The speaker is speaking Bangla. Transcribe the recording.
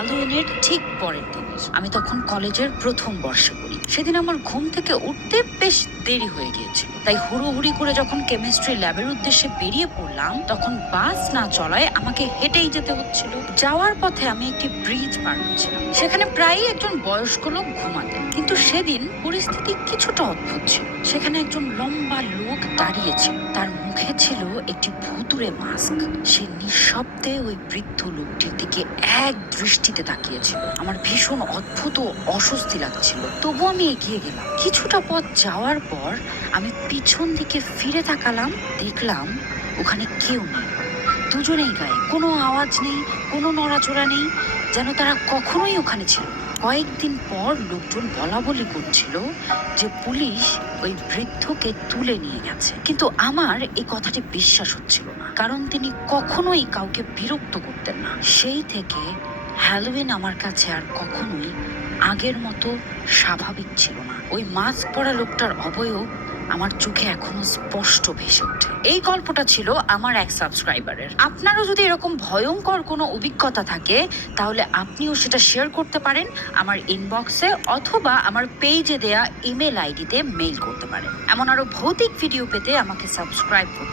হ্যালোউইনের ঠিক পরের দিন। আমি তখন কলেজের প্রথম বর্ষে পড়ি। সেদিন আমার ঘুম থেকে উঠতে বেশ দেরি হয়ে গিয়েছিল, তাই হুড়োহুড়ি করে যখন কেমিস্ট্রি ল্যাবের উদ্দেশ্যে বেরিয়ে পড়লাম, তখন বাস না চলায় আমাকে হেঁটেই যেতে হচ্ছিল। যাওয়ার পথে আমি একটি ব্রিজ পার হচ্ছিলাম। সেখানে প্রায়ই একজন বয়স্ক লোক ঘুমাতেন, কিন্তু সেদিন পরিস্থিতি কিছুটা অদ্ভুত ছিল। সেখানে একজন লম্বা লোক দাঁড়িয়েছিল, তার মুখে ছিল একটি ভুতুড়ে মাস্ক। সে নিঃশব্দে ওই বৃদ্ধ লোকটির দিকে এক দৃষ্টিতে তাকিয়েছিল। আমার ভীষণ অদ্ভুত ও অস্বস্তি লাগছিল, তবু আমি এগিয়ে গেলাম। কিছুটা পথ যাওয়ার পর আমি পিছন দিকে ফিরে তাকালাম, দেখলাম ওখানে কেউ নেই। দুজনেই গায়ে, কোনো আওয়াজ নেই, কোনো নড়াচড়া নেই, যেন তারা কখনোই ওখানে ছিল না। কয়েকদিন পর লোকজন বলা বলি করছিল যে পুলিশ ওই বৃদ্ধকে তুলে নিয়ে গেছে, কিন্তু আমার এই কথাটি বিশ্বাস হচ্ছিল না, কারণ তিনি কখনোই কাউকে বিরক্ত করতেন না। সেই থেকে হ্যালোউইন আমার কাছে আর কখনোই আগের মতো স্বাভাবিক ছিল না। ওই মাস্ক পরা লোকটার অবয়ব আমার চোখে এখনো স্পষ্ট ভেসে ওঠে। এই গল্পটা ছিল আমার এক সাবস্ক্রাইবারের। আপনারও যদি এরকম ভয়ঙ্কর কোনো অভিজ্ঞতা থাকে, তাহলে আপনিও সেটা শেয়ার করতে পারেন আমার ইনবক্সে, অথবা আমার পেজে দেয়া ইমেল আইডিতে মেইল করতে পারেন। এমন আরো ভৌতিক ভিডিও পেতে আমাকে সাবস্ক্রাইব করুন।